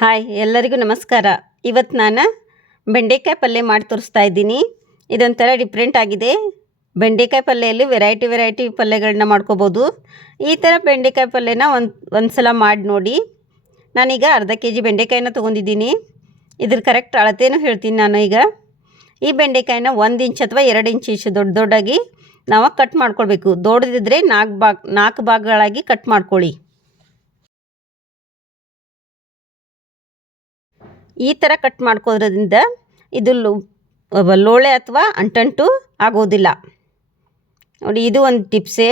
Hi ಎಲ್ಲರಿಗೂ ನಮಸ್ಕಾರ. ಇವತ್ತು ನಾನು ಬೆಂಡೆಕಾಯಿ ಪಲ್ಯ ಮಾಡಿ ತೋರಿಸ್ತಾ ಇದ್ದೀನಿ. ಇದೊಂಥರ ಡಿಫ್ರೆಂಟ್ ಆಗಿದೆ. ಬೆಂಡೆಕಾಯಿ ಪಲ್ಯದಲ್ಲಿ ವೆರೈಟಿ ಪಲ್ಯಗಳನ್ನ ಮಾಡ್ಕೋಬೋದು. ಈ ಥರ ಬೆಂಡೆಕಾಯಿ ಪಲ್ಯನ ಒಂದು ಸಲ ಮಾಡಿ ನೋಡಿ. ನಾನೀಗ ಅರ್ಧ kg ಬೆಂಡೆಕಾಯಿನ ತೊಗೊಂಡಿದ್ದೀನಿ. ಇದ್ರ ಕರೆಕ್ಟ್ ಅಳತೆನೂ ಹೇಳ್ತೀನಿ ನಾನು. ಈಗ ಈ ಬೆಂಡೆಕಾಯಿನ 1 ಇಂಚ್ ಅಥವಾ 2 ಇಂಚ್ ದೊಡ್ಡದಾಗಿ ನಾವು ಕಟ್ ಮಾಡ್ಕೊಳ್ಬೇಕು. ದೊಡ್ಡದಿದ್ದರೆ 4 ಭಾಗಗಳಾಗಿ ಕಟ್ ಮಾಡ್ಕೊಳ್ಳಿ. ಈ ಥರ ಕಟ್ ಮಾಡ್ಕೋದ್ರಿಂದ ಇದು ಲೋಳೆ ಅಥವಾ ಅಂಟಂಟು ಆಗೋದಿಲ್ಲ ನೋಡಿ. ಇದು ಒಂದು ಟಿಪ್ಸೇ.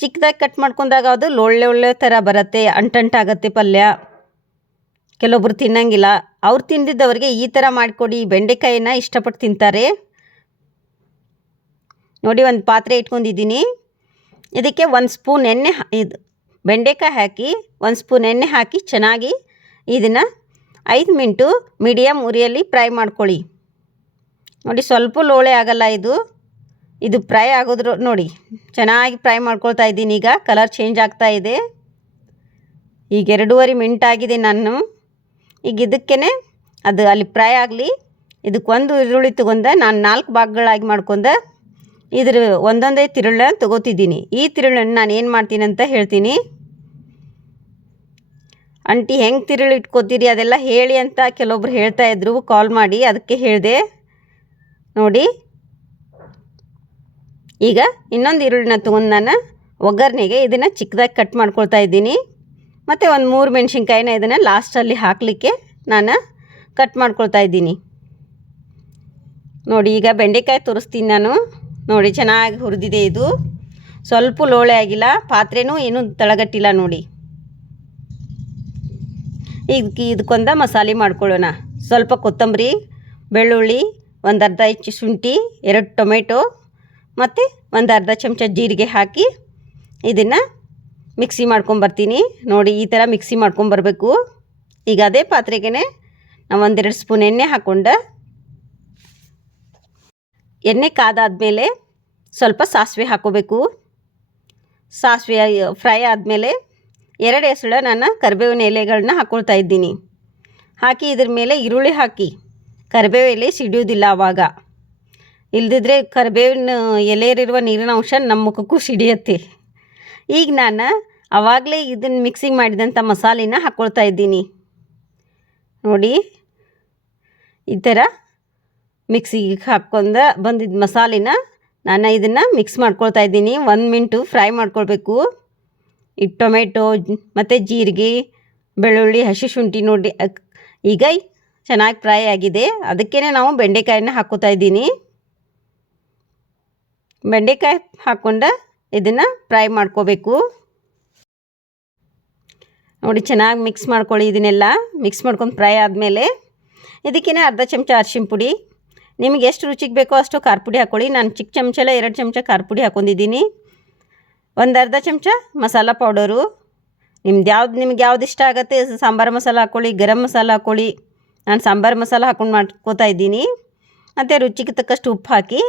ಚಿಕ್ಕದಾಗಿ ಕಟ್ ಮಾಡ್ಕೊಂಡಾಗ ಅದು ಲೋಳೆ ಥರ ಬರುತ್ತೆ, ಅಂಟಂಟಾಗತ್ತೆ ಪಲ್ಯ. ಕೆಲವೊಬ್ರು ತಿನ್ನಂಗಿಲ್ಲ. ಅವ್ರು ತಿಂದಿದ್ದವ್ರಿಗೆ ಈ ಥರ ಮಾಡಿಕೊಡಿ. ಬೆಂಡೆಕಾಯಿನ ಇಷ್ಟಪಟ್ಟು ತಿಂತಾರೆ ನೋಡಿ. ಒಂದು ಪಾತ್ರೆ ಇಟ್ಕೊಂಡಿದ್ದೀನಿ. ಇದಕ್ಕೆ 1 ಸ್ಪೂನ್ ಎಣ್ಣೆ, ಇದು ಬೆಂಡೆಕಾಯಿ ಹಾಕಿ 1 ಸ್ಪೂನ್ ಎಣ್ಣೆ ಹಾಕಿ ಚೆನ್ನಾಗಿ ಇದನ್ನು 5 ಮಿನಿಟು ಮೀಡಿಯಮ್ ಉರಿಯಲ್ಲಿ ಫ್ರೈ ಮಾಡ್ಕೊಳ್ಳಿ ನೋಡಿ. ಸ್ವಲ್ಪ ಲೋಳೆ ಆಗಲ್ಲ ಇದು ಫ್ರೈ ಆಗೋದ್ರು ನೋಡಿ. ಚೆನ್ನಾಗಿ ಫ್ರೈ ಮಾಡ್ಕೊಳ್ತಾ ಇದ್ದೀನಿ. ಈಗ ಕಲರ್ ಚೇಂಜ್ ಆಗ್ತಾ ಇದೆ. ಈಗ 2.5 ಮಿನಿಟ್ ಆಗಿದೆ. ಈಗ ಇದಕ್ಕೇ ಅದು ಅಲ್ಲಿ ಫ್ರೈ ಆಗಲಿ. ಇದಕ್ಕೆ ಒಂದು ಈರುಳ್ಳಿ ತೊಗೊಂಡು ನಾನು 4 ಭಾಗಗಳಾಗಿ ಮಾಡ್ಕೊಂಡು ಇದ್ರ ಒಂದೊಂದೇ ತಿರುಳನ್ನ ತೊಗೋತಿದ್ದೀನಿ. ಈ ತಿರುಳನ್ನು ನಾನು ಏನು ಮಾಡ್ತೀನಿ ಅಂತ ಹೇಳ್ತೀನಿ. ಆಂಟಿ ಹೆಂಗೆ ತಿರುಳು ಇಟ್ಕೋತೀರಿ ಅದೆಲ್ಲ ಹೇಳಿ ಅಂತ ಕೆಲವೊಬ್ರು ಹೇಳ್ತಾಯಿದ್ರು ಕಾಲ್ ಮಾಡಿ. ಅದಕ್ಕೆ ಹೇಳಿದೆ ನೋಡಿ. ಈಗ ಇನ್ನೊಂದು ಈರುಳ್ಳಿನ ತೊಗೊಂಡು ನಾನು ಒಗ್ಗರಣೆಗೆ ಇದನ್ನು ಚಿಕ್ಕದಾಗಿ ಕಟ್ ಮಾಡ್ಕೊಳ್ತಾ ಇದ್ದೀನಿ. ಮತ್ತು ಒಂದು 3 ಮೆಣಸಿನ್ಕಾಯಿನ ಇದನ್ನು ಲಾಸ್ಟಲ್ಲಿ ಹಾಕಲಿಕ್ಕೆ ನಾನು ಕಟ್ ಮಾಡ್ಕೊಳ್ತಾ ಇದ್ದೀನಿ ನೋಡಿ. ಈಗ ಬೆಂಡೆಕಾಯಿ ತೋರಿಸ್ತೀನಿ ನಾನು ನೋಡಿ. ಚೆನ್ನಾಗಿ ಹುರಿದಿದೆ. ಇದು ಸ್ವಲ್ಪ ಲೋಳೆ ಆಗಿಲ್ಲ, ಪಾತ್ರೆನೂ ಏನೂ ತಳಗಟ್ಟಿಲ್ಲ ನೋಡಿ. ಇದಕ್ಕೊಂದು ಮಸಾಲೆ ಮಾಡ್ಕೊಳ್ಳೋಣ. ಸ್ವಲ್ಪ ಕೊತ್ತಂಬರಿ, ಬೆಳ್ಳುಳ್ಳಿ, ಒಂದು ಅರ್ಧ ಇಂಚು ಶುಂಠಿ, 2 ಟೊಮೆಟೊ ಮತ್ತು ಒಂದು ಅರ್ಧ ಚಮಚ ಜೀರಿಗೆ ಹಾಕಿ ಇದನ್ನು ಮಿಕ್ಸಿ ಮಾಡ್ಕೊಂಬರ್ತೀನಿ ನೋಡಿ. ಈ ಥರ ಮಿಕ್ಸಿ ಮಾಡ್ಕೊಂಬರ್ಬೇಕು. ಈಗ ಅದೇ ಪಾತ್ರೆಗೆ ನಾವು 1-2 ಸ್ಪೂನ್ ಎಣ್ಣೆ ಹಾಕ್ಕೊಂಡು, ಎಣ್ಣೆ ಕಾದಾದಮೇಲೆ ಸ್ವಲ್ಪ ಸಾಸಿವೆ ಹಾಕ್ಕೋಬೇಕು. ಸಾಸಿವೆ ಫ್ರೈ ಆದಮೇಲೆ 2 ಎಸಳು ನಾನು ಕರಿಬೇವಿನ ಎಲೆಗಳನ್ನ ಹಾಕ್ಕೊಳ್ತಾ ಇದ್ದೀನಿ. ಹಾಕಿ ಇದ್ರ ಮೇಲೆ ಈರುಳ್ಳಿ ಹಾಕಿ. ಕರಿಬೇವು ಎಲೆ ಸಿಡಿಯೋದಿಲ್ಲ ಆವಾಗ. ಇಲ್ದಿದ್ರೆ ಕರಿಬೇವಿನ ಎಲೆಯಲ್ಲಿರುವ ನೀರಿನ ಅಂಶ ನಮ್ಮ ಮುಖಕ್ಕೂ ಸಿಡಿಯುತ್ತೆ. ಈಗ ನಾನು ಆವಾಗಲೇ ಇದನ್ನು ಮಿಕ್ಸಿಂಗ್ ಮಾಡಿದಂಥ ಮಸಾಲೆನ ಹಾಕ್ಕೊಳ್ತಾ ಇದ್ದೀನಿ ನೋಡಿ. ಈ ಥರ ಮಿಕ್ಸಿಗೆ ಹಾಕ್ಕೊಂಡು ಬಂದಿದ್ದ ಮಸಾಲೆನ ನಾನು ಇದನ್ನು ಮಿಕ್ಸ್ ಮಾಡ್ಕೊಳ್ತಾ ಇದ್ದೀನಿ. 1 ಮಿನಿಟು ಫ್ರೈ ಮಾಡ್ಕೊಳ್ಬೇಕು. ಈ ಟೊಮೆಟೊ ಮತ್ತು ಜೀರಿಗೆ, ಬೆಳ್ಳುಳ್ಳಿ, ಹಸಿ ಶುಂಠಿ ನೋಡಿ ಈಗ ಚೆನ್ನಾಗಿ ಫ್ರೈ ಆಗಿದೆ. ಅದಕ್ಕೇ ನಾವು ಬೆಂಡೆಕಾಯಿನ ಹಾಕ್ಕೋತಾ ಇದ್ದೀನಿ. ಬೆಂಡೆಕಾಯಿ ಹಾಕ್ಕೊಂಡು ಇದನ್ನು ಫ್ರೈ ಮಾಡ್ಕೋಬೇಕು ನೋಡಿ. ಚೆನ್ನಾಗಿ ಮಿಕ್ಸ್ ಮಾಡ್ಕೊಳ್ಳಿ. ಇದನ್ನೆಲ್ಲ ಮಿಕ್ಸ್ ಮಾಡ್ಕೊಂಡು ಫ್ರೈ ಆದಮೇಲೆ ಇದಕ್ಕೇ ಅರ್ಧ ಚಮಚ ಅರಿಶಿನ ಪುಡಿ, ನಿಮಗೆ ಎಷ್ಟು ರುಚಿಗೆ ಬೇಕೋ ಅಷ್ಟು ಖಾರ ಪುಡಿ ಹಾಕ್ಕೊಳ್ಳಿ. ನಾನು ಚಿಕ್ಕ ಚಮಚಲ್ಲ 2 ಚಮಚ ಖಾರ ಪುಡಿ ಹಾಕ್ಕೊಂಡಿದ್ದೀನಿ. ಒಂದು ಅರ್ಧ ಚಮಚ ಮಸಾಲ ಪೌಡರು. ನಿಮ್ಗೆ ಯಾವ್ದು ಇಷ್ಟ ಆಗುತ್ತೆ. ಸಾಂಬಾರು ಮಸಾಲ ಹಾಕ್ಕೊಳ್ಳಿ, ಗರಂ ಮಸಾಲ ಹಾಕ್ಕೊಳ್ಳಿ. ನಾನು ಸಾಂಬಾರು ಮಸಾಲ ಹಾಕ್ಕೊಂಡು ಮಾಡ್ಕೋತಾ ಇದ್ದೀನಿ. ಮತ್ತು ರುಚಿಗೆ ತಕ್ಕಷ್ಟು ಉಪ್ಪು ಹಾಕಿ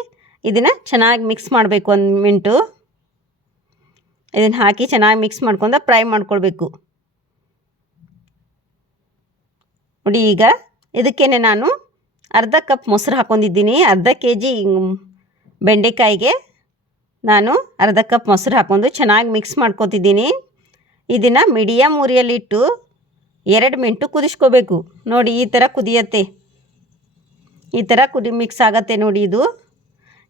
ಇದನ್ನು ಚೆನ್ನಾಗಿ ಮಿಕ್ಸ್ ಮಾಡಬೇಕು. 1 ಮಿನಿಟು ಇದನ್ನು ಹಾಕಿ ಚೆನ್ನಾಗಿ ಮಿಕ್ಸ್ ಮಾಡ್ಕೊಂಡು ಫ್ರೈ ಮಾಡ್ಕೊಳ್ಬೇಕು ನೋಡಿ. ಈಗ ಇದಕ್ಕೇ ನಾನು ಅರ್ಧ ಕಪ್ ಮೊಸರು ಹಾಕ್ಕೊಂಡಿದ್ದೀನಿ. ಅರ್ಧ kg ಬೆಂಡೆಕಾಯಿಗೆ ನಾನು ಅರ್ಧ ಕಪ್ ಮೊಸರು ಹಾಕ್ಕೊಂಡು ಚೆನ್ನಾಗಿ ಮಿಕ್ಸ್ ಮಾಡ್ಕೊತಿದ್ದೀನಿ. ಇದನ್ನು ಮೀಡಿಯಮ್ ಉರಿಯಲ್ಲಿಟ್ಟು 2 ಮಿನಿಟು ಕುದಿಸ್ಕೋಬೇಕು ನೋಡಿ. ಈ ಥರ ಕುದಿಯತ್ತೆ. ಈ ಥರ ಮಿಕ್ಸ್ ಆಗತ್ತೆ ನೋಡಿ ಇದು.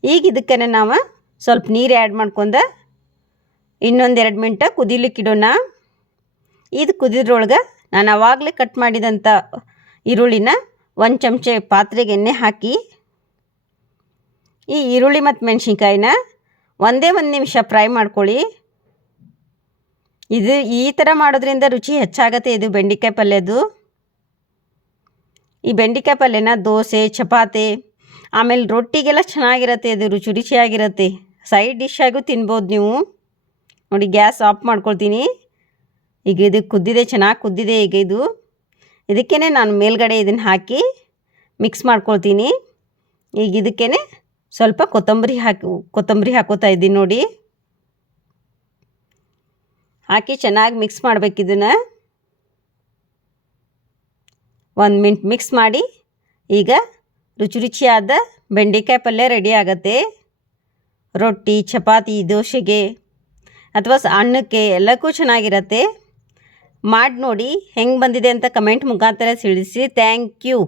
ಈಗ ಇದಕ್ಕೇ ನಾವು ಸ್ವಲ್ಪ ನೀರು ಆ್ಯಡ್ ಮಾಡ್ಕೊಂಡು ಇನ್ನೊಂದು 2 ಮಿನಿಟ್ ಕುದಿಲಿಕ್ಕೆ ಇಡೋಣ. ಇದು ಕುದಿದ್ರೊಳಗೆ ನಾನು ಆವಾಗಲೇ ಕಟ್ ಮಾಡಿದಂಥ ಈರುಳ್ಳಿನ 1 ಚಮಚ ಪಾತ್ರೆಗೆ ಎಣ್ಣೆ ಹಾಕಿ ಈ ಈರುಳ್ಳಿ ಮತ್ತು ಮೆಣಸಿನ್ಕಾಯಿನ 1 ನಿಮಿಷ ಫ್ರೈ ಮಾಡ್ಕೊಳ್ಳಿ. ಈ ಥರ ಮಾಡೋದ್ರಿಂದ ರುಚಿ ಹೆಚ್ಚಾಗತ್ತೆ ಇದು ಬೆಂಡೆಕಾಯಿ ಪಲ್ಯದ್ದು. ಈ ಬೆಂಡೆಕಾಯಿ ಪಲ್ಯನ ದೋಸೆ, ಚಪಾತಿ, ಆಮೇಲೆ ರೊಟ್ಟಿಗೆಲ್ಲ ಚೆನ್ನಾಗಿರುತ್ತೆ. ಇದು ರುಚಿಯಾಗಿರುತ್ತೆ. ಸೈಡ್ ಡಿಶ್ ಆಗೂ ತಿನ್ಬೋದು ನೀವು ನೋಡಿ. ಗ್ಯಾಸ್ ಆಫ್ ಮಾಡ್ಕೊಳ್ತೀನಿ. ಈಗ ಇದು ಕುದ್ದಿದೆ, ಚೆನ್ನಾಗಿ ಕುದ್ದಿದೆ. ಈಗ ಇದಕ್ಕೇ ನಾನು ಮೇಲ್ಗಡೆ ಇದನ್ನು ಹಾಕಿ ಮಿಕ್ಸ್ ಮಾಡ್ಕೊಳ್ತೀನಿ. ಈಗ ಇದಕ್ಕೇ ಸ್ವಲ್ಪ ಕೊತ್ತಂಬರಿ ಹಾಕೋತಾ ಇದ್ದೀನಿ ನೋಡಿ. ಹಾಕಿ ಚೆನ್ನಾಗಿ ಮಿಕ್ಸ್ ಮಾಡಬೇಕು ಇದನ್ನು. 1 ಮಿನಿಟ್ ಮಿಕ್ಸ್ ಮಾಡಿ. ಈಗ ರುಚಿ ರುಚಿಯಾದ ಬೆಂಡೆಕಾಯಿ ಪಲ್ಯ ರೆಡಿ ಆಗುತ್ತೆ. ರೊಟ್ಟಿ, ಚಪಾತಿ, ದೋಸೆಗೆ ಅಥವಾ ಅನ್ನಕ್ಕೆ ಎಲ್ಲಕ್ಕೂ ಚೆನ್ನಾಗಿರುತ್ತೆ. ಮಾಡಿ ನೋಡಿ, ಹೆಂಗೆ ಬಂದಿದೆ ಅಂತ ಕಮೆಂಟ್ ಮುಖಾಂತರ ತಿಳಿಸಿ. Thank you.